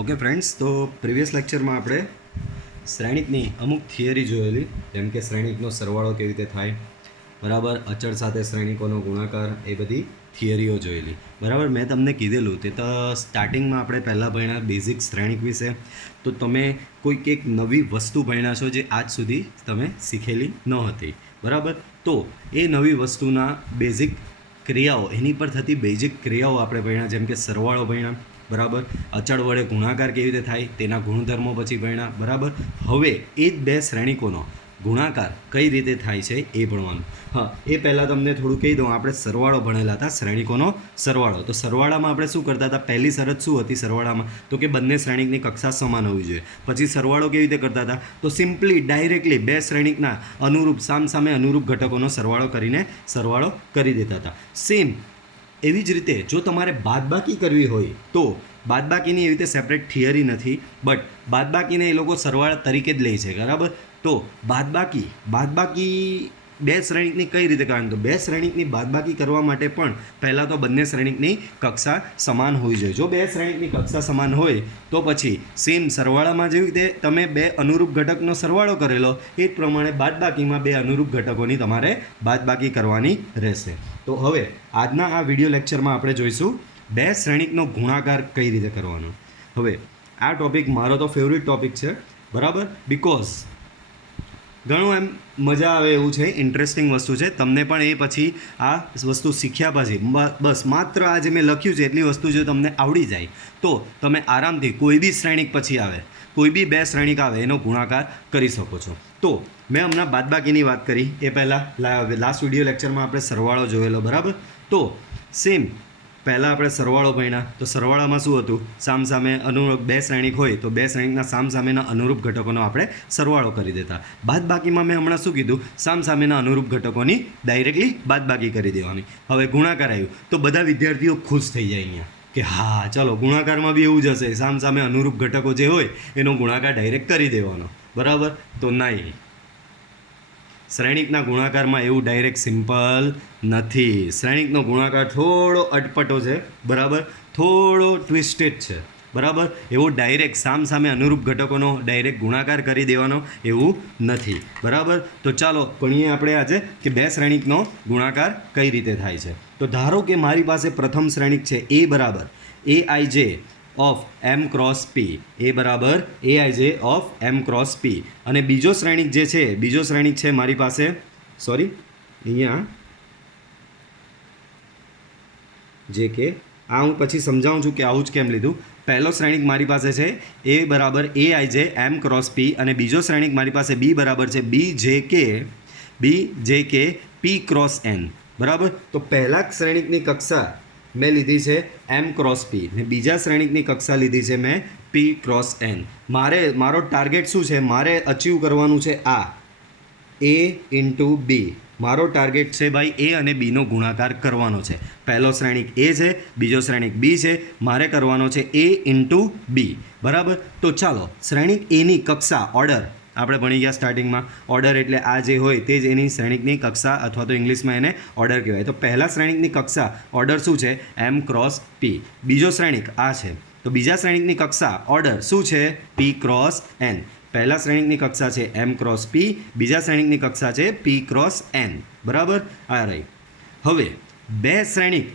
Okay friends, તો previous લેક્ચરમાં આપણે શ્રેણિકની અમુક થિયરી જોયેલી, જેમ કે શ્રેણિકનો સરવાળો કેવી રીતે થાય, બરાબર, અચળ સાથે શ્રેણિકોનો ગુણાકાર, એ બધી થિયરીઓ જોયેલી. બરાબર, મેં તમને કીધેલું તે તો સ્ટાર્ટિંગમાં આપણે પહેલાં ભણ્યા બેઝિક શ્રેણિક વિશે. તો તમે કોઈક એક નવી વસ્તુ ભણ્યા છો જે આજ સુધી તમે શીખેલી ન હતી. બરાબર, તો એ નવી વસ્તુના બેઝિક ક્રિયાઓ, એની પર થતી બેઝિક ક્રિયાઓ આપણે ભણ્યા, જેમ કે સરવાળો ભણ્યા. બરાબર, અચળ વડે ગુણાકાર કેવી રીતે થાય તેના ગુણધર્મો પછી ભણ્યા. બરાબર, હવે એ જ બે શ્રેણિકોનો ગુણાકાર કઈ રીતે થાય છે એ ભણવાનું. હા, એ પહેલાં તમને થોડું કહી દઉં. આપણે સરવાળો ભણેલા હતા, શ્રેણિકોનો સરવાળો. તો સરવાળામાં આપણે શું કરતા હતા? પહેલી શરત શું હતી સરવાળામાં? તો કે બંને શ્રેણિકની કક્ષા સમાન હોવી જોઈએ. પછી સરવાળો કેવી રીતે કરતા હતા? તો સિમ્પલી ડાયરેક્ટલી બે શ્રેણિકના અનુરૂપ સામસામે અનુરૂપ ઘટકોનો સરવાળો કરીને સરવાળો કરી દેતા હતા. સેમ એવી જ રીતે જો તમારે બાદબાકી કરવી હોય તો બાદબાકીની એવી રીતે સેપરેટ થિયરી નથી, બટ બાદબાકીને એ લોકો સરવાળા તરીકે જ લે છે. બરાબર, તો બાદબાકી બે શ્રેણિકની કઈ રીતે કરવાની? તો બે શ્રેણિકની બાદબાકી કરવા માટે પણ પહેલાં તો બંને શ્રેણિકની કક્ષા સમાન હોવી જોઈએ. જો બે શ્રેણિકની કક્ષા સમાન હોય તો પછી સેમ સરવાળામાં જેવી રીતે તમે બે અનુરૂપ ઘટકનો સરવાળો કરેલો, એ જ પ્રમાણે બાદબાકીમાં બે અનુરૂપ ઘટકોની તમારે બાદબાકી કરવાની રહેશે. તો હવે આજના આ વિડીયો લેક્ચરમાં આપણે જોઈશું બે શ્રેણિકનો ગુણાકાર કઈ રીતે કરવાનો. હવે આ ટોપિક મારો તો ફેવરિટ ટોપિક છે. બરાબર, બિકોઝ ઘણું એમ મજા આવે એવું છે, ઇન્ટરેસ્ટિંગ વસ્તુ છે. તમને પણ એ પછી આ વસ્તુ શીખ્યા પછી બસ માત્ર આ જે મેં લખ્યું છે એટલી વસ્તુ જો તમને આવડી જાય તો તમે આરામથી કોઈ બી શ્રેણિક પછી આવે, કોઈ બી બે શ્રેણિક આવે એનો ગુણાકાર કરી શકો છો. તો મેં હમણાં બાદબાકીની વાત કરી એ પહેલાં લાસ્ટ વિડીયો લેક્ચરમાં આપણે સરવાળો જોયેલો. બરાબર, તો સેમ પહેલાં આપણે સરવાળો ભણ્યા. તો સરવાળામાં શું હતું? સામસામે અનુરૂપ બે શ્રેણિક હોય તો બે શ્રેણિકના સામસામેના અનુરૂપ ઘટકોનો આપણે સરવાળો કરી દેતા. બાદબાકીમાં મેં હમણાં શું કીધું? સામસામેના અનુરૂપ ઘટકોની ડાયરેક્ટલી બાદબાકી કરી દેવાની. હવે ગુણાકાર આવ્યું તો બધા વિદ્યાર્થીઓ ખુશ થઈ જાય અહીંયા કે હા ચલો ગુણાકારમાં બી એવું જ હશે, સામસામે અનુરૂપ ઘટકો જે હોય એનો ગુણાકાર ડાયરેક્ટ કરી દેવાનો. બરાબર, તો નહીં, શ્રેણિકના ગુણાકારમાં એવું ડાયરેક્ટ સિમ્પલ નથી. શ્રેણિકનો ગુણાકાર થોડો અટપટો છે. બરાબર, થોડો ટ્વિસ્ટેડ છે. બરાબર, એવો ડાયરેક્ટ સામસામે અનુરૂપ ઘટકોનો ડાયરેક્ટ ગુણાકાર કરી દેવાનો એવું નથી. બરાબર, તો ચાલો ભણીએ આપણે આજે કે બે શ્રેણિકનો ગુણાકાર કઈ રીતે થાય છે. તો ધારો કે મારી પાસે પ્રથમ શ્રેણિક છે એ બરાબર AIJ of M cross P, એ બરાબર AIJ of M cross P. અને બીજો શ્રેણિક જે છે, બીજો શ્રેણિક છે મારી પાસે, સોરી અહીંયા જે કે આ હું પછી સમજાવું છું કે આવું જ કેમ લીધું. પહેલો શ્રેણિક મારી પાસે છે એ બરાબર AIJ M ક્રોસ P, અને બીજો શ્રેણિક મારી પાસે B બરાબર છે BJK P ક્રોસ N. બરાબર, તો પહેલા શ્રેણિકની કક્ષા મેં લીધી છે M ક્રોસ P ને બીજા શ્રેણિકની કક્ષા લીધી છે મેં P ક્રોસ N. મારો ટાર્ગેટ શું છે? મારે અચીવ કરવાનું છે આ A ઇન્ટુ B. મારો ટાર્ગેટ છે ભાઈ A અને Bનો ગુણાકાર કરવાનો છે. પહેલો શ્રેણિક A છે, બીજો શ્રેણિક B છે, મારે કરવાનો છે A ઇન્ટુ B. બરાબર, તો ચાલો શ્રેણિક Aની કક્ષા ઓર્ડર આપણે ભણી ગયા સ્ટાર્ટિંગમાં. ઓર્ડર એટલે આ જે હોય તે જ એની શ્રેણિકની કક્ષા, અથવા તો ઇંગ્લિશમાં એને ઓર્ડર કહેવાય. તો પહેલા શ્રેણિકની કક્ષા ઓર્ડર શું છે? M cross P. બીજો શ્રેણિક આ છે, તો બીજા શ્રેણિકની કક્ષા ઓર્ડર શું છે? P cross N. પહેલા શ્રેણિકની કક્ષા છે M ક્રોસ P, બીજા શ્રેણિકની કક્ષા છે P ક્રોસ N. બરાબર, આ રહી. હવે બે શ્રેણિક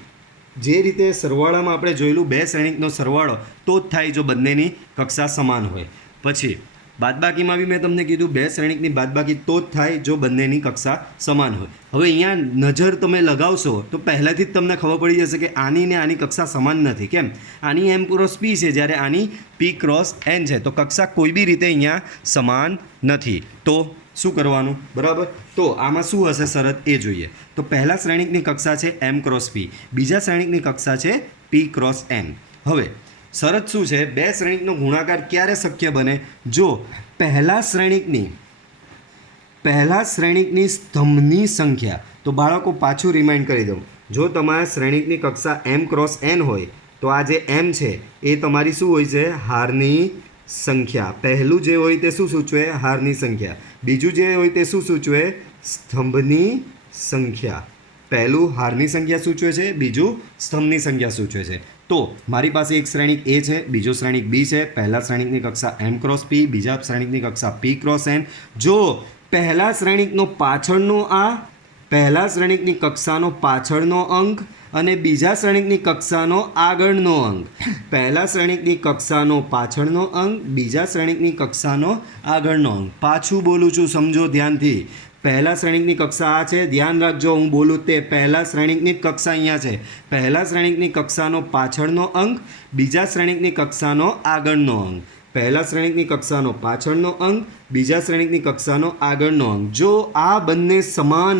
જે રીતે સરવાળામાં આપણે જોયેલું, બે શ્રેણિકનો સરવાળો તો જ થાય જો બંનેની કક્ષા સમાન હોય. પછી બાદબાકીમાં બી મેં તમને કીધું બે શ્રેણિકની બાદબાકી તો જ થાય જો બંનેની કક્ષા સમાન હોય. હવે અહીંયા નજર તમે લગાવશો તો પહેલાંથી જ તમને ખબર પડી જશે કે આની ને આની કક્ષા સમાન નથી. કેમ? આની M ક્રોસ P છે, જ્યારે આની P ક્રોસ N છે. તો કક્ષા કોઈ બી રીતે અહીંયા સમાન નથી. તો શું કરવાનું? બરાબર, તો આમાં શું હશે શરત એ જોઈએ. તો પહેલા શ્રેણિકની કક્ષા છે M ક્રોસ P, બીજા શ્રેણિકની કક્ષા છે P ક્રોસ N. હવે શરત શું છે? બે શ્રેણિકનો ગુણાકાર ક્યારે શક્ય બને? જો પહેલા શ્રેણિકની સ્તંભની સંખ્યા, તો બાળકો પાછું રિમાઇન્ડ કરી દઉં, જો તમારા શ્રેણિકની કક્ષા M ક્રોસ N હોય તો આ જે M છે એ તમારી શું હોય છે? હારની સંખ્યા. પહેલું જે હોય તે શું સૂચવે? હારની સંખ્યા. બીજું જે હોય તે શું સૂચવે? સ્તંભની સંખ્યા. પહેલું હારની સંખ્યા સૂચવે છે, બીજું સ્તંભની સંખ્યા સૂચવે છે. તો મારી પાસે એક શ્રેણિક એ છે, બીજો શ્રેણિક બી છે. પહેલા શ્રેણિકની કક્ષા એમ ક્રોસ પી, બીજા શ્રેણિકની કક્ષા પી ક્રોસ એન. જો પહેલા શ્રેણિકનો પાછળનો પહેલા શ્રેણિકની કક્ષાનો પાછળનો અંક અને બીજા શ્રેણિકની કક્ષાનો આગળનો અંક, પહેલા શ્રેણિકની કક્ષાનો પાછળનો અંક, બીજા શ્રેણિકની કક્ષાનો આગળનો અંક. પાછું બોલું છું, સમજો ધ્યાનથી. પહેલા શ્રેણિકની કક્ષા આ છે, ધ્યાન રાખજો હું બોલું તે પહેલા શ્રેણિકની જ કક્ષા અહીંયા છે. પહેલા શ્રેણિકની કક્ષાનો પાછળનો અંક, બીજા શ્રેણિકની કક્ષાનો આગળનો અંક. પહેલા શ્રેણિકની કક્ષાનો પાછળનો અંક, બીજા શ્રેણિકની કક્ષાનો આગળનો અંક. જો આ બંને સમાન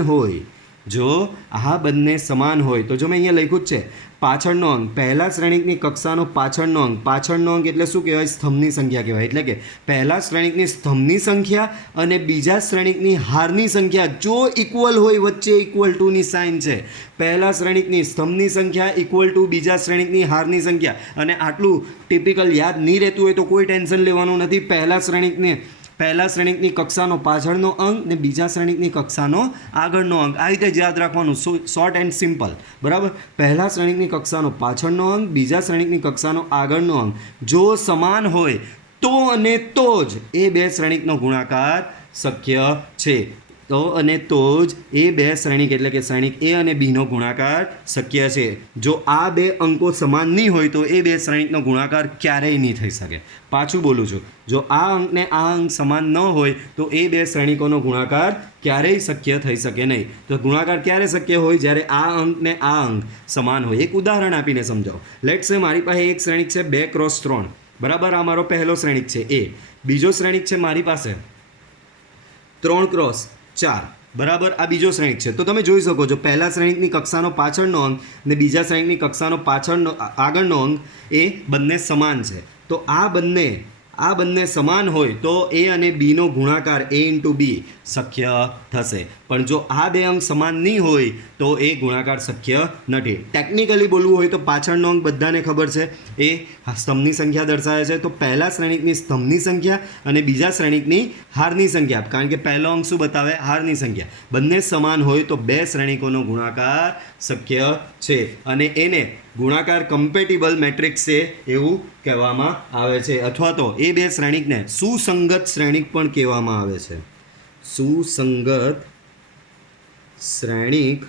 હોય, તો જો મેં અહીંયા લખ્યું જ છે પાછળનો અંક, પહેલા શ્રેણિકની કક્ષાનો પાછળનો અંક. પાછળનો અંક એટલે શું કહેવાય? સ્તંભની સંખ્યા કહેવાય. એટલે કે પહેલા શ્રેણિકની સ્તંભની સંખ્યા અને બીજા શ્રેણિકની હારની સંખ્યા જો ઇક્વલ હોય, વચ્ચે ઇક્વલ ટુની સાઇન છે. પહેલા શ્રેણિકની સ્તંભની સંખ્યા ઇક્વલ ટુ બીજા શ્રેણિકની હારની સંખ્યા. અને આટલું ટિપિકલ યાદ નહીં રહેતું હોય તો કોઈ ટેન્શન લેવાનું નથી. પહેલા શ્રેણિકની કક્ષાનો પાછળનો અંક ને બીજા શ્રેણિકની કક્ષાનો આગળનો અંક. આ રીતે જ યાદ રાખવાનું, શોર્ટ એન્ડ સિમ્પલ. બરાબર? પહેલા શ્રેણિકની કક્ષાનો પાછળનો અંક, બીજા શ્રેણિકની કક્ષાનો આગળનો અંક જો સમાન હોય તો અને તો જ એ બે શ્રેણિકનો ગુણાકાર શક્ય છે. તો અને તો જ એ બે શ્રેણિક એટલે કે શ્રેણિક એ અને બીનો ગુણાકાર શક્ય છે. જો આ બે અંકો સમાન નહીં હોય તો એ બે શ્રેણિકનો ગુણાકાર ક્યારેય નહીં થઈ શકે. પાછું બોલું છું, જો આ અંકને આ અંક સમાન ન હોય તો એ બે શ્રેણિકોનો ગુણાકાર ક્યારેય શક્ય થઈ શકે નહીં. તો ગુણાકાર ક્યારે શક્ય હોય? જ્યારે આ અંક ને આ અંક સમાન હોય. એક ઉદાહરણ આપીને સમજાવો. લેટ્સ સે મારી પાસે એક શ્રેણિક છે 2 ક્રોસ 3. બરાબર? આ મારો પહેલો શ્રેણિક છે એ. બીજો શ્રેણિક છે મારી પાસે 3 ક્રોસ 4. બરાબર? આ બીજો શ્રેણિક છે. તો તમે જોઈ શકો છો પહેલા શ્રેણિકની કક્ષાનો પાછળનો અંક ને બીજા શ્રેણિકની કક્ષાનો આગળનો અંક એ બંને સમાન છે. તો આ બંને સમાન હોય તો એ અને બીનો ગુણાકાર a ઇન્ટુ બી શક્ય થશે. પણ જો આ બે અંક સમાન નહીં હોય તો એ ગુણાકાર શક્ય નથી. ટેકનિકલી બોલવું હોય તો પાછળનો અંક બધાને ખબર છે, એ સ્તંભની સંખ્યા દર્શાવે છે. તો પહેલા શ્રેણિકની સ્તંભની સંખ્યા અને બીજા શ્રેણિકની હારની સંખ્યા, કારણ કે પહેલો અંક શું બતાવે? હારની સંખ્યા. બંને સમાન હોય તો બે શ્રેણિકોનો ગુણાકાર શક્ય છે. અને એને ગુણાકાર કમ્પેટિબલ મેટ્રિક્સ છે એવું કહેવામાં આવે છે. અથવા તો એ બે શ્રેણિકને સુસંગત શ્રેણિક પણ કહેવામાં આવે છે. સુસંગત શ્રેણિક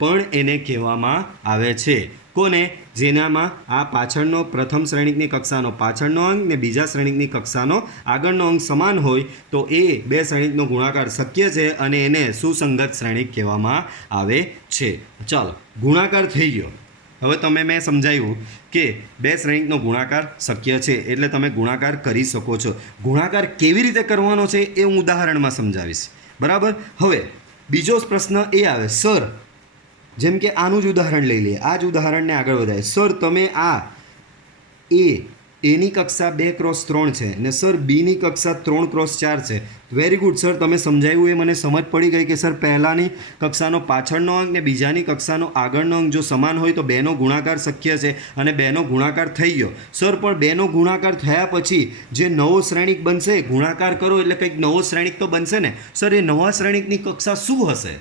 પણ એને કહેવામાં આવે છે. કોને? જેનામાં આ પાછળનો પ્રથમ શ્રેણિકની કક્ષાનો પાછળનો અંક ને બીજા શ્રેણિકની કક્ષાનો આગળનો અંક સમાન હોય તો એ બે શ્રેણિકનો ગુણાકાર શક્ય છે અને એને સુસંગત શ્રેણિક કહેવામાં આવે છે. ચાલો, ગુણાકાર થઈ ગયો. હવે મેં સમજાવ્યું કે બે શ્રેણિકનો ગુણાકાર શક્ય છે એટલે તમે ગુણાકાર કરી શકો છો. ગુણાકાર કેવી રીતે કરવાનો છે એ હું ઉદાહરણમાં સમજાવીશ. બરાબર? હવે બીજો પ્રશ્ન એ આવે, સર જેમ કે આનું જ ઉદાહરણ લઈ લઈએ, આ જ ઉદાહરણને આગળ વધારે. સર તમે આ એની કક્ષા 2 ક્રોસ 3 છે ને સર બીની કક્ષા 3 ક્રોસ 4 છે. વેરી ગુડ સર, તમે સમજાવ્યું એ મને સમજ પડી ગઈ કે સર પહેલાંની કક્ષાનો પાછળનો અંક ને બીજાની કક્ષાનો આગળનો અંક જો સમાન હોય તો બેનો ગુણાકાર શક્ય છે અને બેનો ગુણાકાર થઈ ગયો. સર પણ બેનો ગુણાકાર થયા પછી જે નવો શ્રેણિક બનશે, ગુણાકાર કરો એટલે કંઈક નવો શ્રેણિક તો બનશે ને. સર એ નવા શ્રેણિકની કક્ષા શું હશે?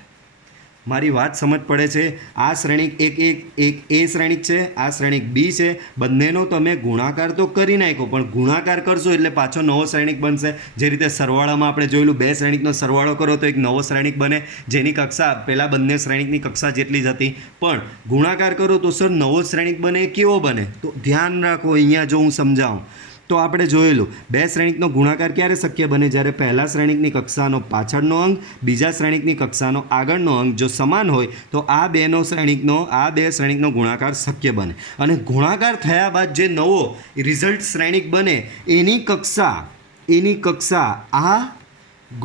મારી વાત સમજ પડે છે? આ શ્રેણિક એક એ શ્રેણિક છે, આ શ્રેણિક બી છે. બંનેનો તમે ગુણાકાર તો કરી નાખો, પણ ગુણાકાર કરશો એટલે પાછો નવો શ્રેણિક બનશે. જે રીતે સરવાળામાં આપણે જોયેલું, બે શ્રેણિકનો સરવાળો કરો તો એક નવો શ્રેણિક બને જેની કક્ષા પહેલાં બંને શ્રેણિકની કક્ષા જેટલી જ હતી. પણ ગુણાકાર કરો તો સર નવો શ્રેણિક બને. એ કેવો બને? તો ધ્યાન રાખો, અહીંયા જો હું સમજાવું તો આપણે જોયેલું બે શ્રેણિકનો ગુણાકાર ક્યારે શક્ય બને? જ્યારે પહેલા શ્રેણિકની કક્ષાનો પાછળનો અંક બીજા શ્રેણિકની કક્ષાનો આગળનો અંક જો સમાન હોય તો આ બે શ્રેણિકનો ગુણાકાર શક્ય બને. અને ગુણાકાર થયા બાદ જે નવો રિઝલ્ટ શ્રેણિક બને એની કક્ષા આ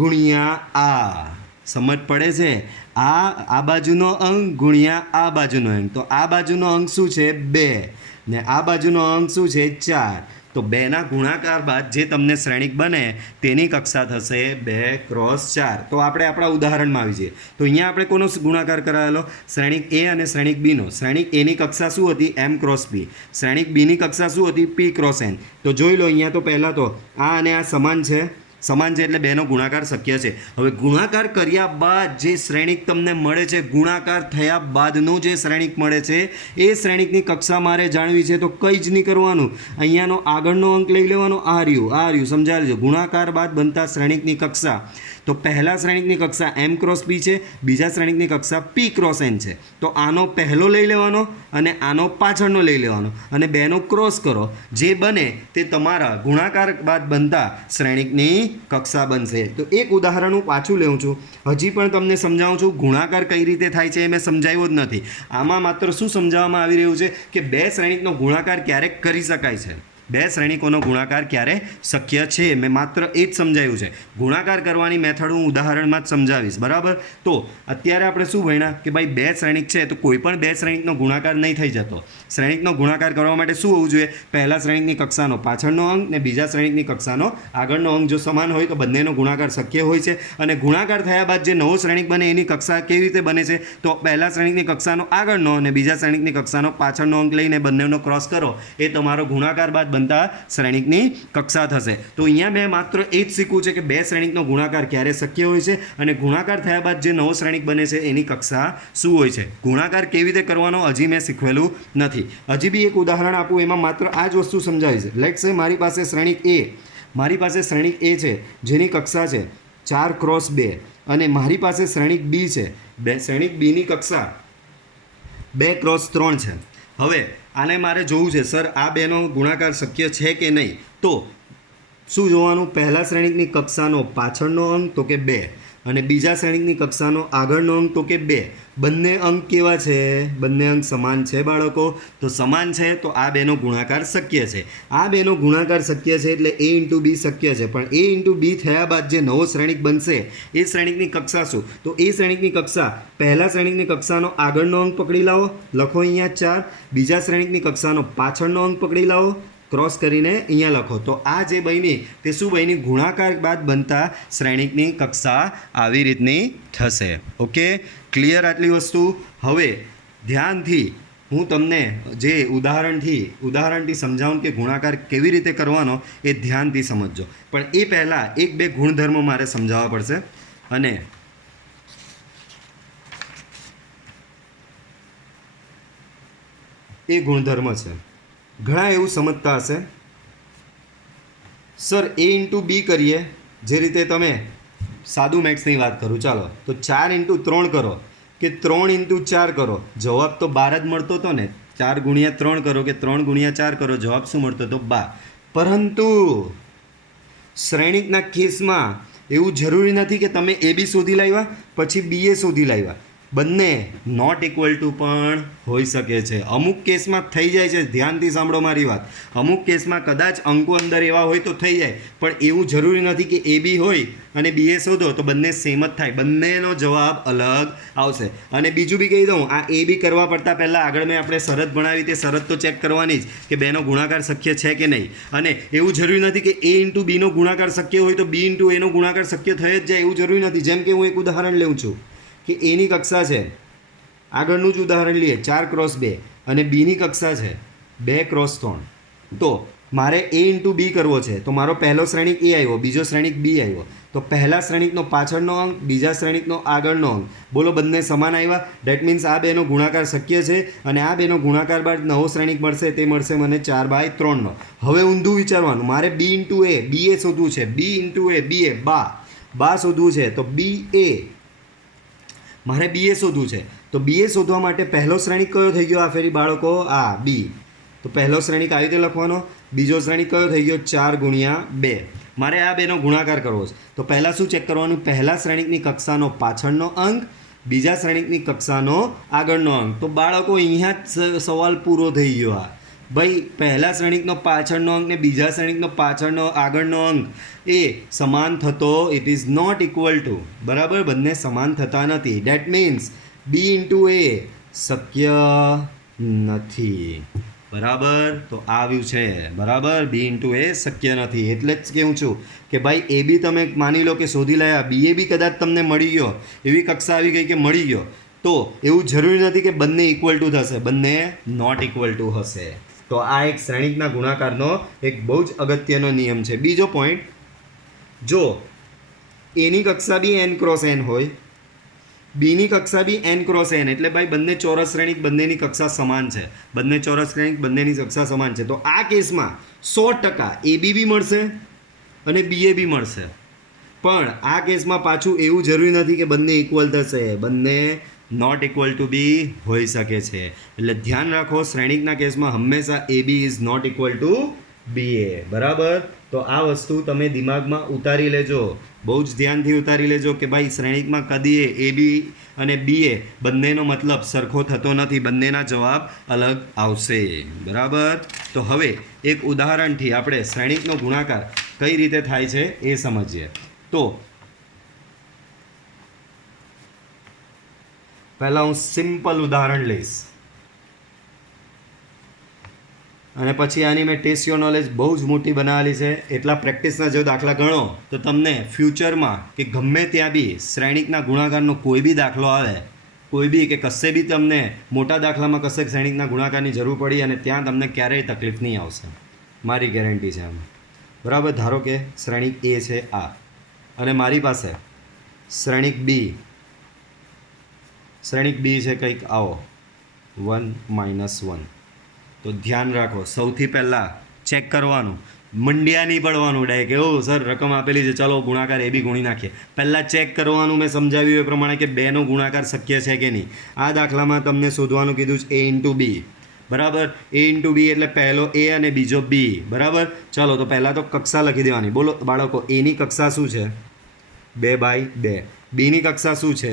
ગુણ્યા આ. સમજ પડે છે? આ બાજુનો અંક ગુણ્યા આ બાજુનો અંક. તો આ બાજુનો અંક શું છે? 2 ને આ બાજુનો અંક શું છે? 4. તો બેના ગુણાકાર બાદ જે તમને શ્રેણિક બને તેની કક્ષા થશે 2 ક્રોસ 4. તો આપણે આપણા ઉદાહરણમાં આવી જઈએ. તો અહીંયા આપણે કોનો ગુણાકાર કરાયેલો? શ્રેણિક એ અને શ્રેણિક બીનો. શ્રેણિક એની કક્ષા શું હતી? m cross p. શ્રેણિક બીની કક્ષા શું હતી? p cross n. તો જોઈ લો, અહીંયા તો પહેલાં તો આ અને આ સમાન છે સમાન છે એટલે બેનો ગુણાકાર શક્ય છે. હવે ગુણાકાર કર્યા બાદ જે શ્રેણિક તમને મળે છે, ગુણાકાર થયા બાદનું જે શ્રેણિક મળે છે એ શ્રેણિકની કક્ષા મારે જાણવી છે. તો કંઈ જ નહીં કરવાનું, અહીંયાનો આગળનો અંક લઈ લેવાનો, આ રહ્યું સમજાય છે. ગુણાકાર બાદ બનતા શ્રેણિકની કક્ષા, તો પહેલા શ્રેણિકની કક્ષા m ક્રોસ p છે, બીજા શ્રેણિકની કક્ષા p ક્રોસ n છે. તો આનો પહેલો લઈ લેવાનો અને આનો પાછળનો લઈ લેવાનો અને બેનો ક્રોસ કરો, જે બને તે તમારા ગુણાકાર બાદ બનતા શ્રેણિકની કક્ષા બનશે. તો એક ઉદાહરણ હું પાછું લેઉં છું, હજી પણ તમને સમજાવું છું. ગુણાકાર કઈ રીતે થાય છે એ મેં સમજાવ્યું જ નથી. આમાં માત્ર શું સમજાવવામાં આવી રહ્યું છે કે બે શ્રેણિકનો ગુણાકાર ક્યારેક કરી શકાય છે, બે શ્રેણિકોનો ગુણાકાર ક્યારે શક્ય છે, મેં માત્ર એ જ સમજાવ્યું છે. ગુણાકાર કરવાની મેથડ હું ઉદાહરણમાં જ સમજાવીશ, બરાબર. તો અત્યારે આપણે શું ભણ્યા કે ભાઈ બે શ્રેણિક છે તો કોઈ પણ બે શ્રેણિકનો ગુણાકાર નહીં થઈ જતો. શ્રેણિકનો ગુણાકાર કરવા માટે શું હોવું જોઈએ? પહેલા શ્રેણિકની કક્ષાનો પાછળનો અંક ને બીજા શ્રેણિકની કક્ષાનો આગળનો અંક જો સમાન હોય તો બંનેનો ગુણાકાર શક્ય હોય છે. અને ગુણાકાર થયા બાદ જે નવો શ્રેણિક બને એની કક્ષા કેવી રીતે બને છે? તો પહેલા શ્રેણિકની કક્ષાનો આગળનો અને બીજા શ્રેણિકની કક્ષાનો પાછળનો અંક લઈને બંનેનો ક્રોસ કરો, એ તમારો ગુણાકાર બાદ બનતા શ્રેણિકની કક્ષા થશે. તો અહીંયા મેં માત્ર એ જ શીખવું છે કે બે શ્રેણિકનો ગુણાકાર ક્યારે શક્ય હોય છે અને ગુણાકાર થયા બાદ જે નવો શ્રેણિક બને છે એની કક્ષા શું હોય છે. ગુણાકાર કેવી રીતે કરવાનો હજી મેં શીખવેલું નથી. હજી બી એક ઉદાહરણ આપું, એમાં માત્ર આ જ વસ્તુ સમજાવીશ. લેટ્સ સે મારી પાસે શ્રેણિક A છે જેની કક્ષા છે 4 ક્રોસ 2 અને મારી પાસે શ્રેણિક B છે, શ્રેણિક Bની કક્ષા 2 ક્રોસ 3 છે. હવે આને મારે જોવું છે સર આ બેનો ગુણાકાર શક્ય છે કે નહીં. તો શું જોવાનું? પહેલા શ્રેણિકની કક્ષાનો પાછળનો અંક તો કે 2 અને બીજા શ્રેણિકની કક્ષાનો આગળનો અંક તો કે 2. બંને અંક કેવા છે? બંને અંક સમાન છે બાળકો. તો સમાન છે તો આ બેનો ગુણાકાર શક્ય છે. આ બેનો ગુણાકાર શક્ય છે એટલે a × b શક્ય છે. પણ a × b થયા બાદ જે નવો શ્રેણિક બનશે એ શ્રેણિકની કક્ષા શું? તો એ શ્રેણિકની કક્ષા પહેલા શ્રેણિકની કક્ષાનો આગળનો અંક પકડી લાવો, લખો અહીંયા 4. બીજા શ્રેણિકની કક્ષાનો પાછળનો અંક પકડી લાવો, ક્રોસ કરીને અહીંયા લખો. તો આ જે બની તે શું બની? ગુણાકાર બાદ બનતા શ્રેણિકની કક્ષા આવી રીતની થશે. ઓકે, ક્લિયર આટલી વસ્તુ? હવે ધ્યાનથી હું તમને જે ઉદાહરણથી સમજાવું કે ગુણાકાર કેવી રીતે કરવાનો એ ધ્યાનથી સમજજો. પણ એ પહેલાં 1-2 ગુણધર્મો મારે સમજાવવા પડશે. અને એ ગુણધર્મ છે, ઘણા એવું સમજતા હશે સર a × b કરીએ, જે રીતે તમે સાદું મેથ્સની વાત કરું, ચાલો તો 4 × 3 કરો કે 3 × 4 કરો, જવાબ તો 12 જ મળતો હતો ને. 4 × 3 કરો કે 3 × 4 કરો, જવાબ શું મળતો હતો? 12. પરંતુ શ્રેણિકના કેસમાં એવું જરૂરી નથી કે તમે a b શોધી લાવ્યા પછી b a શોધી લાવ્યા. બંને નોટ ઇક્વલ ટુ પણ હોઈ શકે છે. અમુક કેસમાં થઈ જાય છે, ધ્યાનથી સાંભળો મારી વાત. અમુક કેસમાં કદાચ અંકો અંદર એવા હોય તો થઈ જાય, પણ એવું જરૂરી નથી કે એ બી હોય અને બી એ શોધો તો બંને સેમ જ થાય. બંનેનો જવાબ અલગ આવશે. અને બીજું બી કહી દઉં, આ એ બી કરવા પડતા પહેલાં આગળ મેં આપણે શરત ભણાવી, તે શરત તો ચેક કરવાની જ કે બેનો ગુણાકાર શક્ય છે કે નહીં. અને એવું જરૂરી નથી કે a × બીનો ગુણાકાર શક્ય હોય તો b × એનો ગુણાકાર શક્ય થઈ જ જાય, એવું જરૂરી નથી. જેમ કે હું એક ઉદાહરણ લઉં છું કે એની કક્ષા છે, આગળનું જ ઉદાહરણ લઈએ 4 ક્રોસ 2 અને બીની કક્ષા છે 2 ક્રોસ 3. તો મારે a × b કરવો છે તો મારો પહેલો શ્રેણિક a આવ્યો, બીજો શ્રેણિક b આવ્યો. તો પહેલા શ્રેણિકનો પાછળનો અંક, બીજા શ્રેણિકનો આગળનો અંક, બોલો બંને સમાન આવ્યા. ડેટ મીન્સ આ બેનો ગુણાકાર શક્ય છે અને આ બેનો ગુણાકાર બાદ નવો શ્રેણિક મળશે, તે મળશે મને 4/3નો. હવે ઊંધું વિચારવાનું, મારે b × a, b a શોધવું છે. b × a, b a, બા શોધવું છે. તો b a મારે બી એ શોધવું છે. તો બી એ શોધવા માટે પહેલો શ્રેણિક કયો થઈ ગયો આ ફેરી બાળકો? આ બી. તો પહેલો શ્રેણિક આવી રીતે લખવાનો. બીજો શ્રેણિક કયો થઈ ગયો? 4 × 2. મારે આ બેનો ગુણાકાર કરવો છે. તો પહેલાં શું ચેક કરવાનું? પહેલા શ્રેણિકની કક્ષાનો પાછળનો અંક, બીજા શ્રેણિકની કક્ષાનો આગળનો અંક. તો બાળકો અહીંયા જ સવાલ પૂરો થઈ ગયો. આ ભાઈ પહેલા શ્રેણિકનો પાછળનો અંક ને બીજા શ્રેણિકનો પાછળનો આગળનો અંક એ સમાન થતો, it is not equal to, બરાબર, બંને સમાન થતા નથી. ડેટ મીન્સ b × a શક્ય નથી, બરાબર. તો આવ્યું છે, બરાબર, b × a શક્ય નથી. એટલે જ કહું છું કે ભાઈ એ બી તમે માની લો કે શોધી લાયા, બી એ બી કદાચ તમને મળી ગયો, એવી કક્ષા આવી ગઈ કે મળી ગયો, તો એવું જરૂરી નથી કે બંને ઇક્વલ ટુ થશે, બંને નોટ ઇક્વલ ટુ હશે. તો આ એક શ્રેણિકના ગુણાકારનો એક બહુ જ અગત્યનો નિયમ છે. બીજો પોઈન્ટ, જો એની કક્ષા બી n ક્રોસ n હોય, બીની કક્ષા બી n ક્રોસ n, એટલે ભાઈ બંને ચોરસ શ્રેણિક, બંનેની કક્ષા સમાન છે, બંને ચોરસ શ્રેણિક, બંનેની કક્ષા સમાન છે. તો આ કેસમાં 100% AB બી મળશે અને BA બી મળશે. પણ આ કેસમાં પાછું એવું જરૂરી નથી કે બંને ઇક્વલ થશે, બંને નોટ ઇક્વલ ટુ બી હોઈ શકે છે. એટલે ધ્યાન રાખો, શ્રેણિકના કેસમાં હંમેશા AB is not equal to BA. બરાબર? તો આ વસ્તુ તમે દિમાગમાં ઉતારી લેજો, બહુ જ ધ્યાનથી ઉતારી લેજો કે ભાઈ શ્રેણિકમાં કદી AB અને BA બંનેનો મતલબ સરખો થતો નથી, બંનેના જવાબ અલગ આવશે. બરાબર? તો હવે એક ઉદાહરણથી આપણે શ્રેણિકનો ગુણાકાર કઈ રીતે થાય છે એ સમજીએ. તો પહેલાં હું સિમ્પલ ઉદાહરણ લઈશ અને પછી આની મેં ટેસ્ટ યોર નોલેજ બહુ જ મોટી બનાવેલી છે. એટલા પ્રેક્ટિસના જો દાખલા ગણો તો તમને ફ્યુચરમાં કે ગમે ત્યાં બી શ્રેણિકના ગુણાકારનો કોઈ બી દાખલો આવે, કોઈ બી કે કશે બી તમને મોટા દાખલામાં કશે શ્રેણિકના ગુણાકારની જરૂર પડી અને ત્યાં તમને ક્યારેય તકલીફ નહીં આવશે, મારી ગેરંટી છે આમાં. બરાબર? ધારો કે શ્રેણિક A છે આ, અને મારી પાસે શ્રેણિક B છે કંઈક આવો 1 - 1. તો ધ્યાન રાખો, સૌથી પહેલાં ચેક કરવાનું, મંડિયા નહીં પડવાનું ડાયરેક્ટ એવું સર રકમ આપેલી છે ચાલો ગુણાકાર એ બી ગુણી નાખીએ. પહેલાં ચેક કરવાનું, મેં સમજાવ્યું એ પ્રમાણે કે બેનો ગુણાકાર શક્ય છે કે નહીં. આ દાખલામાં તમને શોધવાનું કીધું છે A × B. બરાબર? A × B એટલે પહેલો A અને બીજો B. બરાબર? ચાલો તો પહેલાં તો કક્ષા લખી દેવાની. બોલો બાળકો, Aની કક્ષા શું છે? 2/2. Bની કક્ષા શું છે?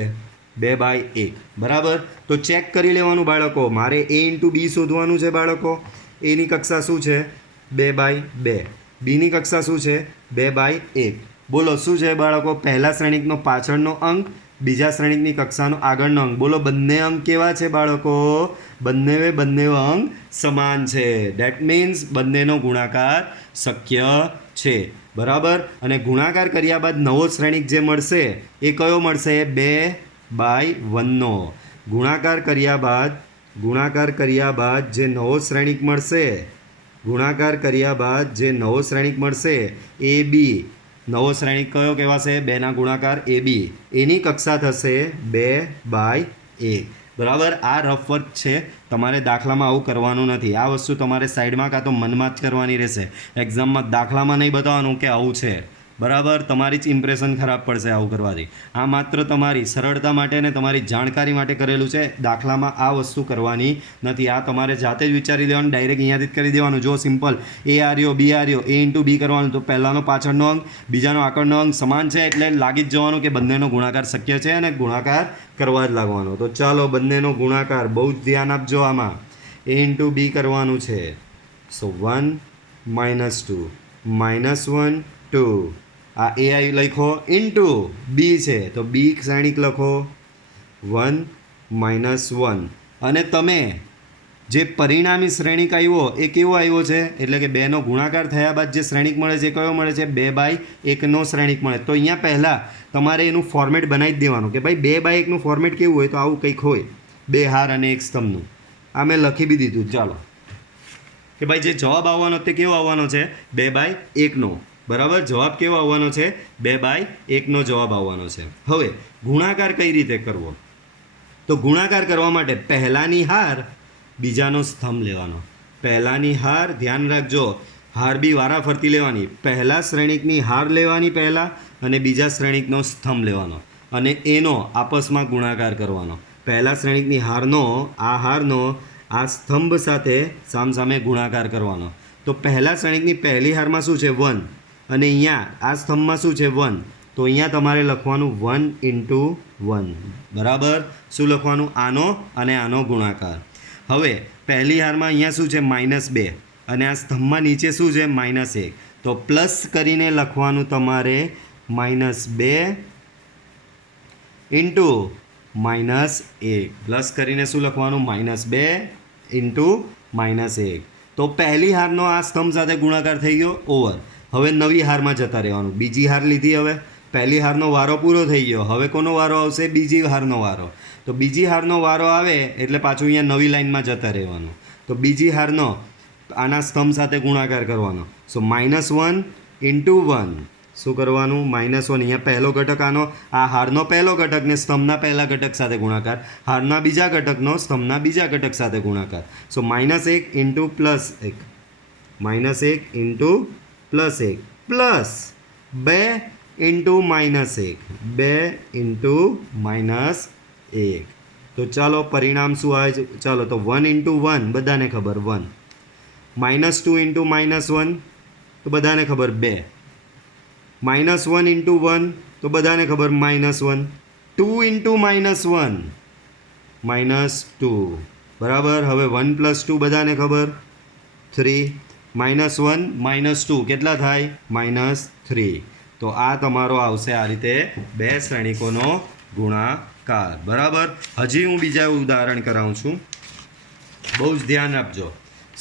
2/1. બરાબર? તો ચેક કરી લેવાનું બાળકો, મારે A × B શોધવાનું છે બાળકો. એની કક્ષા શું છે? 2/2. બીની કક્ષા શું છે? 2/1. બોલો શું છે બાળકો? પહેલા શ્રેણિકનો પાછળનો અંક, બીજા શ્રેણિકની કક્ષાનો આગળનો અંક. બોલો બંને અંક કેવા છે બાળકો? બંને અંક સમાન છે. દેટ મીન્સ બંનેનો ગુણાકાર શક્ય છે. બરાબર? અને ગુણાકાર કર્યા બાદ નવો શ્રેણિક જે મળશે એ કયો મળશે? 2/1નો. ગુણાકાર કર્યા બાદ જે નવો શ્રેણિક મળશે એ બી, નવો શ્રેણિક કયો કહેવાશે? 2ના ગુણાકાર AB, એની કક્ષા થશે 2/1. બરાબર? આ રફ વર્ક છે, તમારે દાખલામાં આવું કરવાનું નથી. આ વસ્તુ તમારે સાઈડમાં કાં તો મનમાં જ કરવાની રહેશે, એક્ઝામમાં દાખલામાં નહીં બતાવવાનું કે આવું છે. બરાબર? તમારી જ ઇમ્પ્રેશન ખરાબ પડશે આવું કરવાથી. આ માત્ર તમારી સરળતા માટે અને તમારી જાણકારી માટે કરેલું છે, દાખલામાં આ વસ્તુ કરવાની નથી. આ તમારે જાતે જ વિચારી દેવાનું, ડાયરેક્ટ અહીંયાથી જ કરી દેવાનું. જો સિમ્પલ A આર્યો B આર્યો, A × B કરવાનું, તો પહેલાંનો પાછળનો અંક બીજાનો આગળનો અંક સમાન છે એટલે લાગી જ જવાનું કે બંનેનો ગુણાકાર શક્ય છે અને ગુણાકાર કરવા જ લાગવાનો. તો ચાલો બંનેનો ગુણાકાર બહુ જ ધ્યાન આપજો આમાં. A × B કરવાનું છે. સો 1 - 2 -1 2. આ AI લખો ઇન્ટુ B છે તો B શ્રેણિક લખો 1 - 1. અને તમે જે પરિણામી શ્રેણિક આવ્યો એ કેવો આવ્યો છે? એટલે કે 2નો ગુણાકાર થયા બાદ જે શ્રેણિક મળે છે કયો મળે છે? 2/1નો શ્રેણિક મળે. તો અહીંયા પહેલાં તમારે એનું ફોર્મેટ બનાવી જ દેવાનું કે ભાઈ 2/1નું ફોર્મેટ કેવું હોય? તો આવું કંઈક હોય, 2 હાર અને 1 સ્તંભનું. આ મેં લખી બી દીધું. ચાલો કે ભાઈ જે જવાબ આવવાનો તે કેવો આવવાનો છે? 2/1નો. બરાબર? જવાબ કેવો આવવાનો છે? 2/1નો જવાબ આવવાનો છે. હવે ગુણાકાર કઈ રીતે કરવો? તો ગુણાકાર કરવા માટે પહેલાની હાર બીજાનો સ્તંભ લેવાનો. પહેલાની હાર, ધ્યાન રાખજો, હાર બી વારા ફરતી લેવાની. પહેલા શ્રેણિકની હાર લેવાની પહેલાં અને બીજા શ્રેણિકનો સ્તંભ લેવાનો અને એનો આપસમાં ગુણાકાર કરવાનો. પહેલા શ્રેણિકની હારનો આ સ્તંભ સાથે સામસામે ગુણાકાર કરવાનો. તો પહેલા શ્રેણિકની પહેલી હારમાં શું છે? 1. અને અહીંયા આ સ્તંભમાં શું છે? 1. તો અહીંયા તમારે લખવાનું 1 × 1. બરાબર? શું લખવાનું? આનો અને આનો ગુણાકાર. હવે પહેલી હારમાં અહીંયા શું છે? -2. અને આ સ્તંભમાં નીચે શું છે? -1. તો પ્લસ કરીને લખવાનું તમારે -2 × -1. પ્લસ કરીને શું લખવાનું? -2 × -1. તો પહેલી હારનો આ સ્તંભ સાથે ગુણાકાર થઈ ગયો, ઓવર. હવે નવી હારમાં જતા રહેવાનું. બીજી હાર લીધી, હવે પહેલી હારનો વારો પૂરો થઈ ગયો. હવે કોનો વારો આવશે? બીજી હારનો વારો. તો બીજી હારનો વારો આવે એટલે પાછું અહીંયા નવી લાઈનમાં જતા રહેવાનું. તો બીજી હારનો આના સ્તંભ સાથે ગુણાકાર કરવાનો. સો -1 × 1. શું કરવાનું? -1 અહીંયા પહેલો ઘટક આનો, આ હારનો પહેલો ઘટક ને સ્તંભના પહેલા ઘટક સાથે ગુણાકાર, હારના બીજા ઘટકનો સ્તંભના બીજા ઘટક સાથે ગુણાકાર. સો -1 into +1, -1 into +1 plus 2 into -1, 2 into -1. તો ચાલો પરિણામ શું આવે છે? ચાલો તો 1 ઇન્ટુ 1 બધાને ખબર 1, -2 ઇન્ટુ -1 તો બધાને ખબર 2, -1 ઇન્ટુ 1 તો બધાને ખબર -1, 2 ઇન્ટુ -1 -2, બરાબર. હવે 1 + 2 બધાને ખબર 3, -1 -2 કેટલા થાય? -3. તો આ તમારો આવશે આ રીતે બે શ્રેણિકોનો ગુણાકાર, બરાબર. હજી હું બીજા ઉદાહરણ કરાવું છું, બહુ જ ધ્યાન આપજો.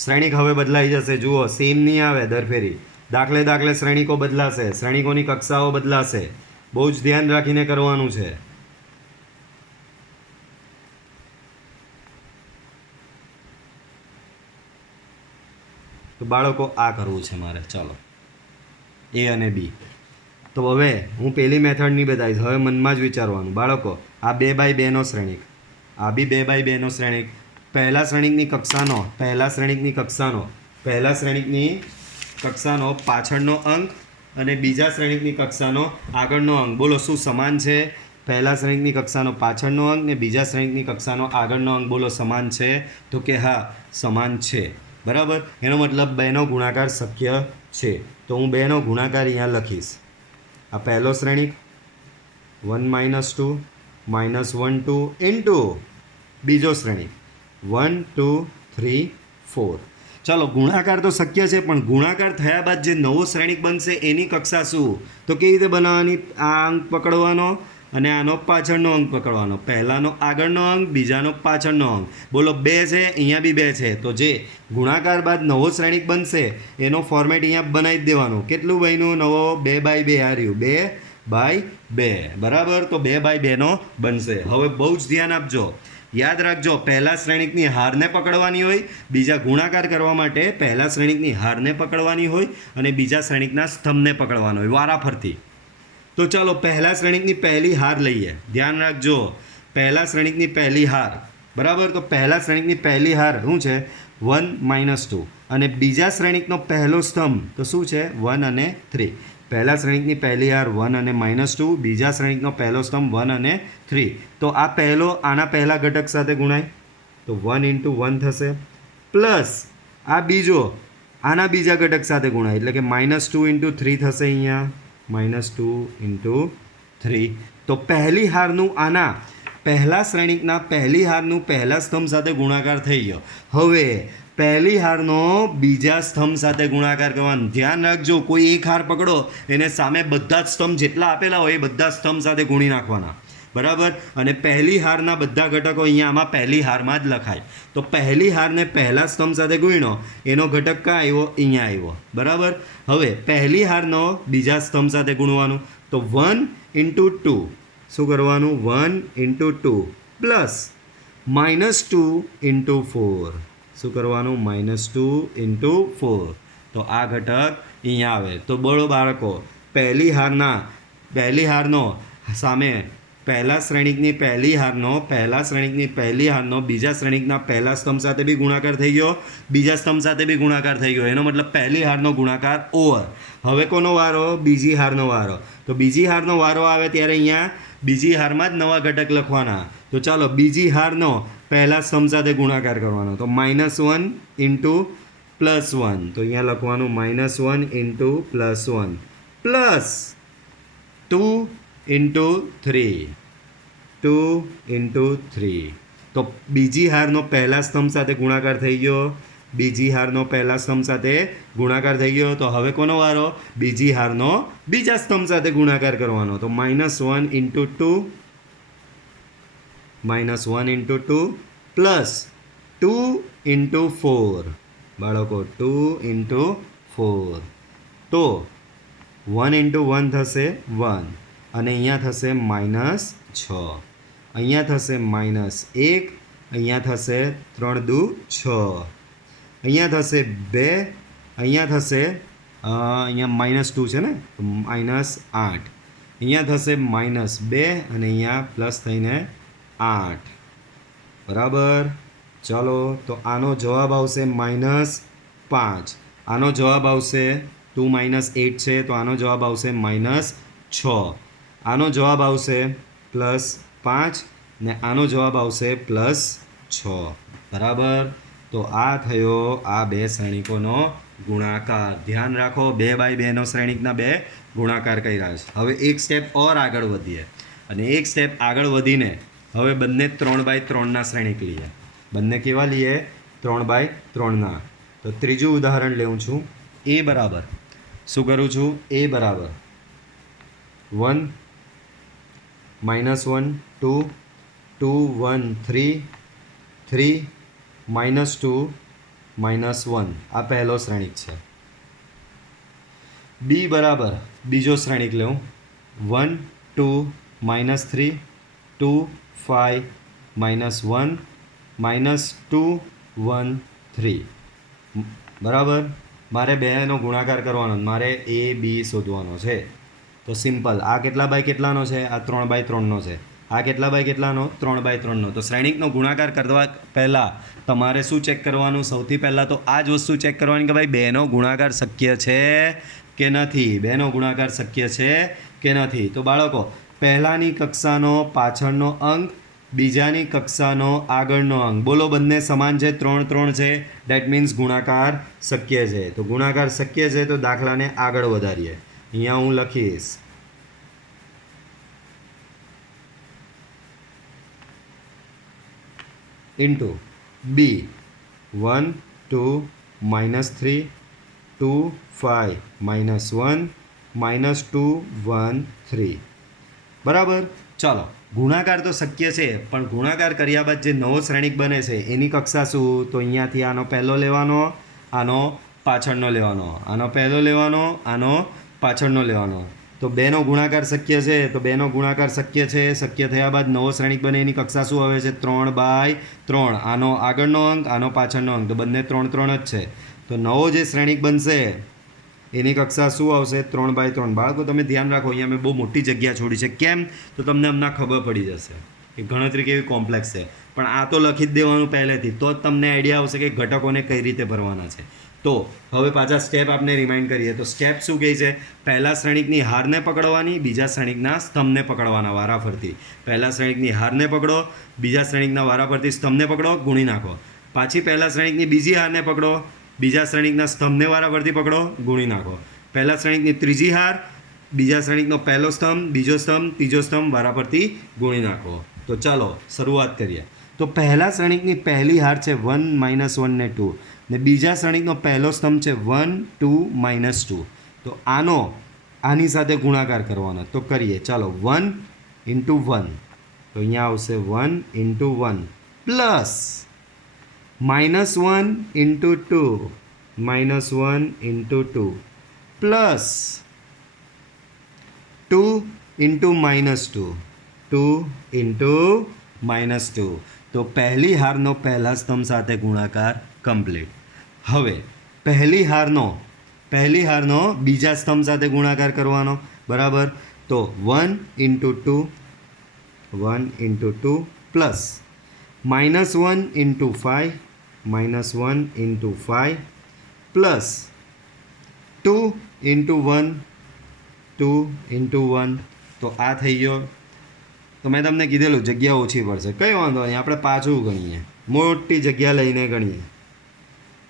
શ્રેણિક હવે બદલાઈ જશે, જુઓ સેમ નહીં આવે દર ફેરી, દાખલે દાખલે શ્રેણિકો બદલાશે, શ્રેણિકોની કક્ષાઓ બદલાશે, બહુ જ ધ્યાન રાખીને કરવાનું છે. તો બાળકો આ કરવું છે મારે, ચાલો A અને B. તો હવે હું પેલી મેથડની બતાવીશ, હવે મનમાં જ વિચારવાનું બાળકો. આ 2x2 નો શ્રેણિક, આ બી 2x2 નો શ્રેણિક. પહેલા શ્રેણિકની કક્ષાનો પાછળનો અંક અને બીજા શ્રેણિકની કક્ષાનો આગળનો અંક, બોલો શું સમાન છે? પહેલા શ્રેણિકની કક્ષાનો પાછળનો અંક ને બીજા શ્રેણિકની કક્ષાનો આગળનો અંક, બોલો સમાન છે? તો કે હા, સમાન છે, બરાબર. એનો મતલબ 2નો ગુણાકાર શક્ય છે. તો હું 2નો ગુણાકાર અહીંયા લખીશ. આ પહેલો શ્રેણિક 1 - 2 -1 2 ઇન્ટુ બીજો શ્રેણિક 1 2 3 4. ચાલો ગુણાકાર તો શક્ય છે, પણ ગુણાકાર થયા બાદ જે નવો શ્રેણિક બનશે એની કક્ષા શું? તો કેવી રીતે બનાવવાની? આ અંક પકડવાનો અને આનો પાછળનો અંક પકડવાનો, પહેલાનો આગળનો અંક, બીજાનો પાછળનો અંક. બોલો 2 છે, અહીંયા બી 2 છે, તો જે ગુણાકાર બાદ નવો શ્રેણિક બનશે એનો ફોર્મેટ અહીંયા બનાવી જ દેવાનું. કેટલું બન્યું? નવો 2x2 આ રહ્યું, 2x2, બરાબર. તો 2x2 નો બનશે. હવે બહુ જ ધ્યાન આપજો, યાદ રાખજો, પહેલા શ્રેણિકની હારને પકડવાની હોય, બીજા ગુણાકાર કરવા માટે પહેલા શ્રેણિકની હારને પકડવાની હોય અને બીજા શ્રેણિકના સ્તંભને પકડવાનો હોય વારાફરતી. તો ચાલો પહેલા શ્રેણિકની પહેલી હાર લઈએ, ધ્યાન રાખજો, પહેલા શ્રેણિકની પહેલી હાર, બરાબર. તો પહેલા શ્રેણિકની પહેલી હાર શું છે? 1 - 2. અને બીજા શ્રેણિકનો પહેલો સ્તંભ તો શું છે? 1 અને 3. પહેલા શ્રેણિકની પહેલી હાર 1 અને -2, બીજા શ્રેણિકનો પહેલો સ્તંભ 1 અને 3. તો આ પહેલો આના પહેલા ઘટક સાથે ગુણાય તો 1 × 1 થશે, પ્લસ આ બીજો આના બીજા ઘટક સાથે ગુણાય એટલે કે -2 × 3 થશે. અહીંયા -2 × 3. તો પહેલી હારનું આના પહેલા શ્રેણિકના પહેલી હારનું પહેલા સ્તંભ સાથે ગુણાકાર થઈ ગયો. હવે પહેલી હારનો બીજા સ્તંભ સાથે ગુણાકાર કરવાનો. ધ્યાન રાખજો, કોઈ એક હાર પકડો, એને સામે બધા જ સ્તંભ જેટલા આપેલા હોય એ બધા સ્તંભ સાથે ગુણી નાખવાના, બરાબર. અને પહેલી હારના બધા ઘટકો અહીંયા આમાં પહેલી હારમાં જ લખાય. તો પહેલી હારને પહેલા સ્તંભ સાથે ગુણ્યો, એનો ઘટક ક્યાં આવ્યો? અહીંયા આવ્યો, બરાબર. હવે પહેલી હારનો બીજા સ્તંભ સાથે ગુણવાનું, તો 1 × 2. શું કરવાનું? 1 × 2 પ્લસ -2 × 4. શું કરવાનું? -2 × 4. તો આ ઘટક અહીંયા આવે. તો બોલો બાળકો, પહેલી હારનો સામે પહેલા શ્રેણિકની પહેલી હારનો બીજા શ્રેણિકના પહેલા સ્તંભ સાથે બી ગુણાકાર થઈ ગયો, બીજા સ્તંભ સાથે બી ગુણાકાર થઈ ગયો. એનો મતલબ પહેલી હારનો ગુણાકાર ઓવર. હવે કોનો વારો? બીજી હારનો વારો. તો બીજી હારનો વારો આવે ત્યારે અહીંયા બીજી હારમાં જ નવા ઘટક લખવાના. તો ચાલો બીજી હારનો પહેલા સ્તંભ સાથે ગુણાકાર કરવાનો, તો -1 × +1. તો અહીંયા લખવાનું -1 × +1 પ્લસ 2 × 3. તો બીજી હારનો પહેલા સ્તંભ સાથે ગુણાકાર થઈ ગયો, બીજી હારનો પહેલા સ્તંભ સાથે ગુણાકાર થઈ ગયો. તો હવે કોનો વારો? બીજી હારનો બીજા સ્તંભ સાથે ગુણાકાર કરવાનો. તો -1 × 2 પ્લસ 2 × 4. બાળકો 2 × 4. તો 1 × 1 થશે 1 અને અહીંયા થશે -6, અહીંયા થશે -1, અહીંયા થશે 3 × 2 = 6, અહીંયા થશે 2, અહીંયા થશે અહીંયા -2 છે ને, -8. અહીંયા થશે -2 અને અહીંયા પ્લસ થઈને 8. બરાબર. ચાલો, તો આનો જવાબ આવશે -5. આનો જવાબ આવશે 2 - 8 છે, તો આનો જવાબ આવશે -6. આનો જવાબ આવશે +5 ને આનો જવાબ આવશે +6. બરાબર. તો આ થયો આ બે શ્રેણિકોનો ગુણાકાર. ધ્યાન રાખો, 2x2નો શ્રેણિકના બે ગુણાકાર કર્યા છે. હવે એક સ્ટેપ ઓર આગળ વધીએ અને એક સ્ટેપ આગળ વધીને હવે બંને 3x3ના શ્રેણિક લઈએ. બંને કેવા લઈએ? 3x3ના. તો ત્રીજું ઉદાહરણ લેવું છું. a બરાબર શું કરું છું? a બરાબર 1 -1 2 2 1 3 3 -2 -1. આ પહેલો શ્રેણિક છે. b બરાબર બીજો શ્રેણિક લેવું. 1 2 -3 2 5 -1 -2 1 3. બરાબર. મારે બેનો ગુણાકાર કરવાનો, મારે a b શોધવાનો છે. તો સિમ્પલ, આ કેટલા બાય કેટલાનો છે? આ 3x3નો છે. આ કેટલા બાય કેટલાનો? 3x3નો. તો શ્રેણિકનો ગુણાકાર કરવા પહેલાં તમારે શું ચેક કરવાનું? સૌથી પહેલાં તો આ જ વસ્તુ ચેક કરવાની કે ભાઈ બેનો ગુણાકાર શક્ય છે કે નથી. બેનો ગુણાકાર શક્ય છે કે નથી. તો બાળકો, પહેલાંની કક્ષાનો પાછળનો અંક, બીજાની કક્ષાનો આગળનો અંક, બોલો બંને સમાન છે, 3 3 છે. ડેટ મીન્સ ગુણાકાર શક્ય છે. તો ગુણાકાર શક્ય છે તો દાખલાને આગળ વધારીએ. અહીંયા હું લખીશ ઇન્ટુ b 1 2 -3 2 5 -1 -2 1 3. બરાબર. ચાલો, ગુણાકાર તો શક્ય છે, પણ ગુણાકાર કર્યા બાદ જે નવો શ્રેણિક બને છે એની કક્ષા શું? તો અહીંયાથી આનો પહેલો લેવાનો, આનો પાછળનો લેવાનો, આનો પહેલો લેવાનો, આનો પાછળનો લેવાનો. તો બેનો ગુણાકાર શક્ય છે, તો બેનો ગુણાકાર શક્ય છે. શક્ય થયા બાદ નવો શ્રેણિક બને એની કક્ષા શું આવે છે? 3x3. આનો આગળનો અંક, આનો પાછળનો અંક, તો બંને 3 3 જ છે. તો નવો જે શ્રેણિક બનશે એની કક્ષા શું આવશે? 3x3. બાળકો તમે ધ્યાન રાખો, અહીંયા મેં બહુ મોટી જગ્યા છોડી છે. કેમ? તો તમને હમણાં ખબર પડી જશે કે ગણતરી કેવી કોમ્પ્લેક્સ છે. પણ આ તો લખી જ દેવાનું પહેલેથી, તો જ તમને આઈડિયા આવશે કે ઘટકોને કઈ રીતે ભરવાના છે. તો હવે પાછા સ્ટેપ આપણે રિમાઇન્ડ કરીએ. તો સ્ટેપ શું કહે છે? પહેલા શ્રેણિકની હારને પકડવાની, બીજા શ્રેણિકના સ્તંભને પકડવાના વારાફરતી. પહેલા શ્રેણિકની હારને પકડો, બીજા શ્રેણિકના વારાફરતી સ્તંભને પકડો, ગુણી નાખો. પાછી પહેલા શ્રેણિકની બીજી હારને પકડો, બીજા શ્રેણિકના સ્તંભને વારાફરતી પકડો, ગુણી નાખો. પહેલા શ્રેણિકની ત્રીજી હાર, બીજા શ્રેણિકનો પહેલો સ્તંભ, બીજો સ્તંભ, ત્રીજો સ્તંભ વારાફરતી ગુણી નાખો. તો ચાલો શરૂઆત કરીએ. તો પહેલા શ્રેણિકની પહેલી હાર છે 1 -1 ને 2, ને બીજા શ્રેણિકનો પહેલો સ્તંભ છે 1 2 -2. તો આની સાથે ગુણાકાર કરવાનો. તો કરીએ. ચાલો, 1 × 1, તો અહીંયા આવશે 1 × 1 પ્લસ -1 × 2 -1 × 2 પ્લસ 2 × -2 2 × -2. તો પહેલી હારનો પહેલા સ્તંભ સાથે ગુણાકાર કમ્પ્લીટ. હવે પહેલી હારનો બીજા સ્તંભ સાથે ગુણાકાર કરવાનો. બરાબર. તો 1 × 2 પ્લસ -1 × 5 -1 × 5 પ્લસ 2 × 1 2 × 1. તો આ થઈ ગયો. તો મેં તમને કીધેલું જગ્યા ઓછી પડશે, કંઈ વાંધો નહીં, આપણે પાછું ગણીએ, મોટી જગ્યા લઈને ગણીએ.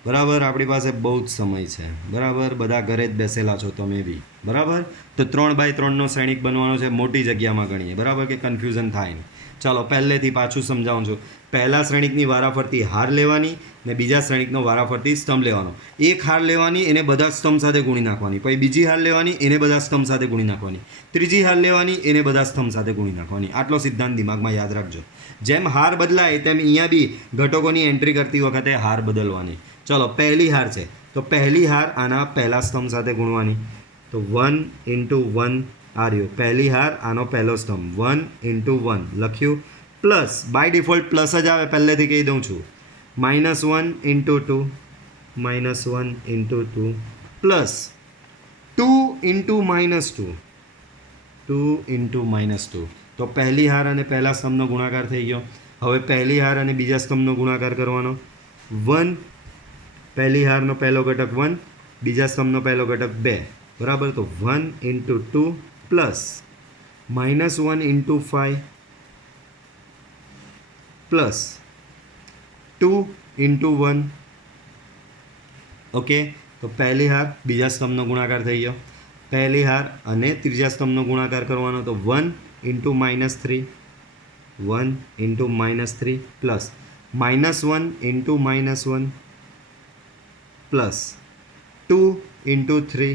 બરાબર. આપણી પાસે બહુ જ સમય છે. બરાબર. બધા ઘરે જ બેસેલા છો તમે બી. બરાબર. તો 3x3નો શ્રેણિક બનવાનો છે, મોટી જગ્યામાં ગણીએ. બરાબર, કે કન્ફ્યુઝન થાય નહીં. ચાલો પહેલેથી પાછું સમજાવું છું. પહેલા શ્રેણિકની વારાફરતી હાર લેવાની ને બીજા શ્રેણિકનો વારાફરતી સ્તંભ લેવાનો. એક હાર લેવાની, એને બધા સ્તંભ સાથે ગુણી નાખવાની. પછી બીજી હાર લેવાની, એને બધા સ્તંભ સાથે ગુણી નાખવાની. ત્રીજી હાર લેવાની, એને બધા સ્તંભ સાથે ગુણી નાખવાની. આટલો સિદ્ધાંત દિમાગમાં યાદ રાખજો. જેમ હાર બદલાય તેમ અહીંયા બી ઘટકોની એન્ટ્રી કરતી વખતે હાર બદલવાની. ચલો, પહેલી હાર છે તો પહેલી હાર આના પહેલા સ્તંભ સાથે ગુણવાની. તો 1 × 1 આ રહ્યો પહેલી હાર, આનો પહેલો સ્તંભ 1 × 1 લખ્યું. પ્લસ બાય ડિફોલ્ટ પ્લસ જ આવે, પહેલેથી કહી દઉં છું. -1 × 2 -1 × 2 પ્લસ 2 ઇન્ટુ -2, 2 ઇન્ટુ -2. તો પહેલી હાર અને પહેલા સ્તંભનો ગુણાકાર થઈ ગયો. હવે પહેલી હાર અને બીજા સ્તંભનો ગુણાકાર કરવાનો. 1 પહેલી હારનો પહેલો ઘટક 1, બીજા સ્તંભનો પહેલો ઘટક 2, બરાબર. તો 1 into 2 plus -1 into 5 plus 2 into 1. Okay, તો પહેલી હાર બીજા સ્તંભનો ગુણાકાર થઈ ગયો. પહેલી હાર અને ત્રીજા સ્તંભનો ગુણાકાર કરવાનો. તો 1 into -3, 1 into -3 plus -1 into -1 plus 2 into 3,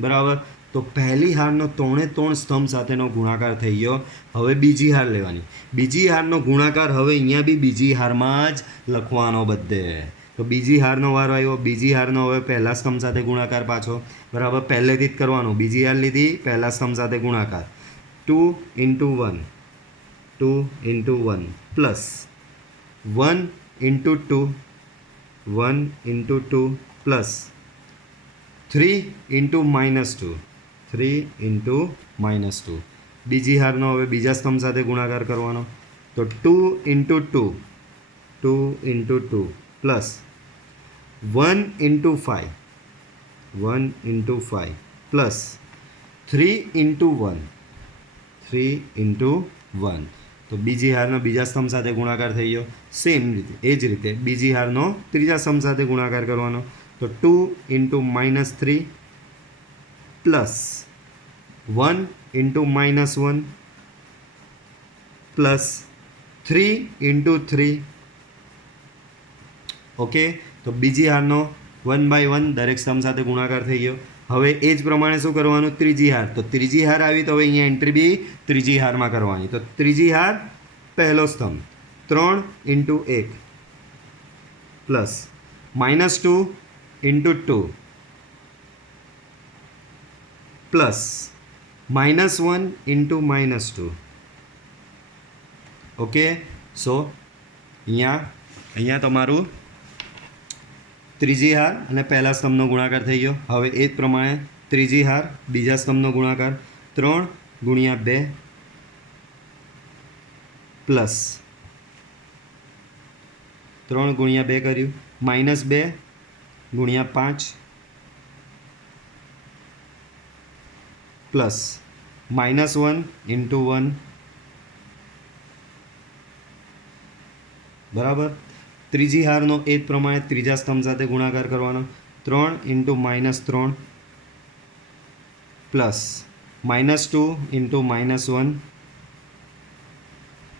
બરાબર. તો પહેલી હારનો 3 સ્તંભ સાથેનો ગુણાકાર થઈ ગયો. હવે બીજી હાર લેવાની. બીજી હારનો ગુણાકાર હવે અહીંયા બી બીજી હારમાં જ લખવાનો બધે. તો બીજી હારનો વારો આવ્યો. બીજી હારનો હવે પહેલા સ્તંભ સાથે ગુણાકાર પાછો, બરાબર. પહેલેથી જ કરવાનું. બીજી હાર લીધી, પહેલા સ્તંભ સાથે ગુણાકાર. 2 into 1, 2 into 1 plus 1 into 2, 1 into 2 plus 3 into -2, 3 into -2. બીજી હારનો હવે બીજા સ્તંભ સાથે ગુણાકાર કરવાનો. તો 2 into 2, 2 into 2 plus 1 into 5, 1 into 5 plus 3 into 1, 3 into 1. તો બીજી હારનો બીજા સ્તંભ સાથે ગુણાકાર થઈ ગયો. સેમ રીતે એ જ રીતે બીજી હારનો ત્રીજા સ્તંભ સાથે ગુણાકાર કરવાનો. તો 2 into -3 plus 1 into -1 plus 3 into 3. Okay, તો બીજી હારનો 1 બાય 1 દરેક સ્તંભ સાથે ગુણાકાર થઈ ગયો. હવે એ જ પ્રમાણે શું કરવાનું? ત્રીજી હાર. તો ત્રીજી હાર આવી તો હવે અહીંયા એન્ટ્રી બી ત્રીજી હારમાં કરવાની. તો ત્રીજી હાર પહેલો સ્તંભ 3 into 1 plus -2 into 2 plus -1 into -2. Okay, so અહીંયા તમારું ત્રીજી હાર અને પહેલા સ્તંભનો ગુણાકાર થઈ ગયો. હવે એ જ પ્રમાણે ત્રીજી હાર બીજા સ્તંભનો ગુણાકાર 3 ગુણ્યા 2 પ્લસ 3 ગુણ્યા 2 કર્યું, -2 ગુણ્યા 5 પ્લસ -1 ઇન્ટુ 1, બરાબર. ત્રીજી હારનો એ જ પ્રમાણે ત્રીજા સ્તંભ સાથે ગુણાકાર કરવાનો. 3 into -3 plus -2 into -1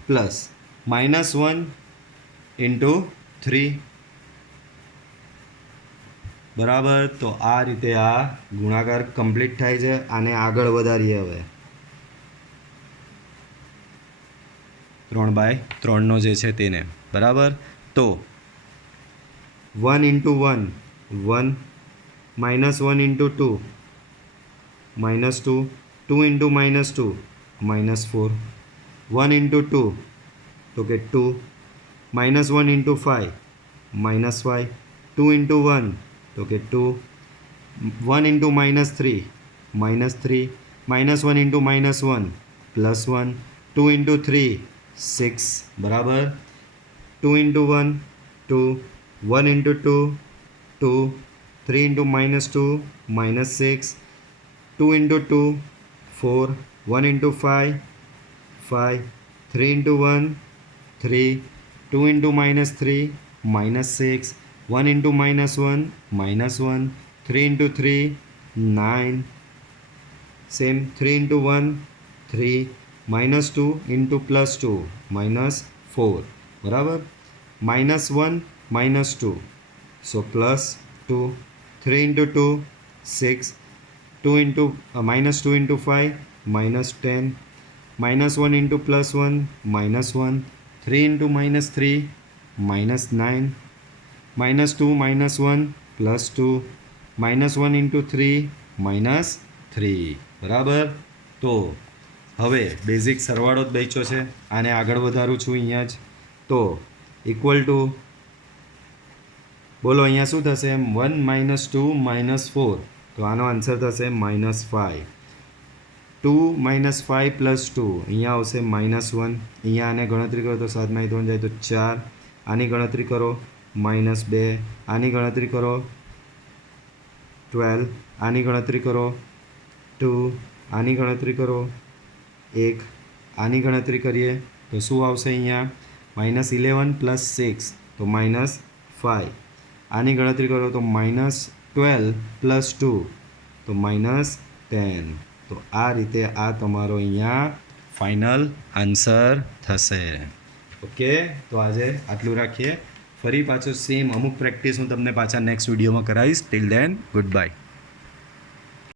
plus -1 into 3, બરાબર. તો આ રીતે આ ગુણાકાર કમ્પ્લીટ થાય છે. આને આગળ વધારીએ હવે 3/3નો જે છે તેને, બરાબર. તો 1 ઇન્ટુ 1, 1 -1 ઇન્ટુ 2, -2, 2 ઇન્ટુ -2, -4, 1 ઇન્ટુ 2 તો કે 2, -1 ઇન્ટુ 5, -5, 2 ઇન્ટુ 1 તો કે 2, 1 ઇન્ટુ -3, -3, -1 ઇન્ટુ -1 +1, 2 ઇન્ટુ 3 6, બરાબર. 2 into 1 2, 1 into 2 2, 3 into -2 -6, 2 into 2 4, 1 into 5 5, 3 into 1 3, 2 into -3 -6, 1 into -1 -1, 3 into 3 9, same 3 into 1 3, -2 into +2 -4, બરાબર. -1 -2 so +2, 3 into 2 6, 2 into -2 into 5 -10, -1 into +1 -1, 3 into -3 -9, -2 -1 +2, -1 into 3 -3, બરાબર. તો હવે બેઝિક સરવાળો જ બચ્યો છે. આને આગળ વધારું છું અહીંયા જ. તો ઇક્વલ ટુ બોલો અહીંયા શું થશે? 1 -2 -4 તો આનો આન્સર થશે -5. 2 - 5 + 2 અહીંયા આવશે -1. અહીંયા આને ગણતરી કરો તો 7 માંથી 3 જાય તો 4. આની ગણતરી કરો -2. આની ગણતરી કરો 12. આની ગણતરી કરો 2. આની ગણતરી કરો 1. આની ગણતરી કરીએ તો શું આવશે અહીંયા -11 + 6 તો -5. આની ગણતરી કરો તો -12 + 2 તો -10. તો આ રીતે આ તમારો અહીંયા ફાઇનલ આન્સર થશે. ઓકે, તો આજે આટલું રાખીએ. ફરી પાછું સેમ અમુક પ્રેક્ટિસ હું તમને પાછા નેક્સ્ટ વિડીયોમાં કરાવીશ. Till then good bye.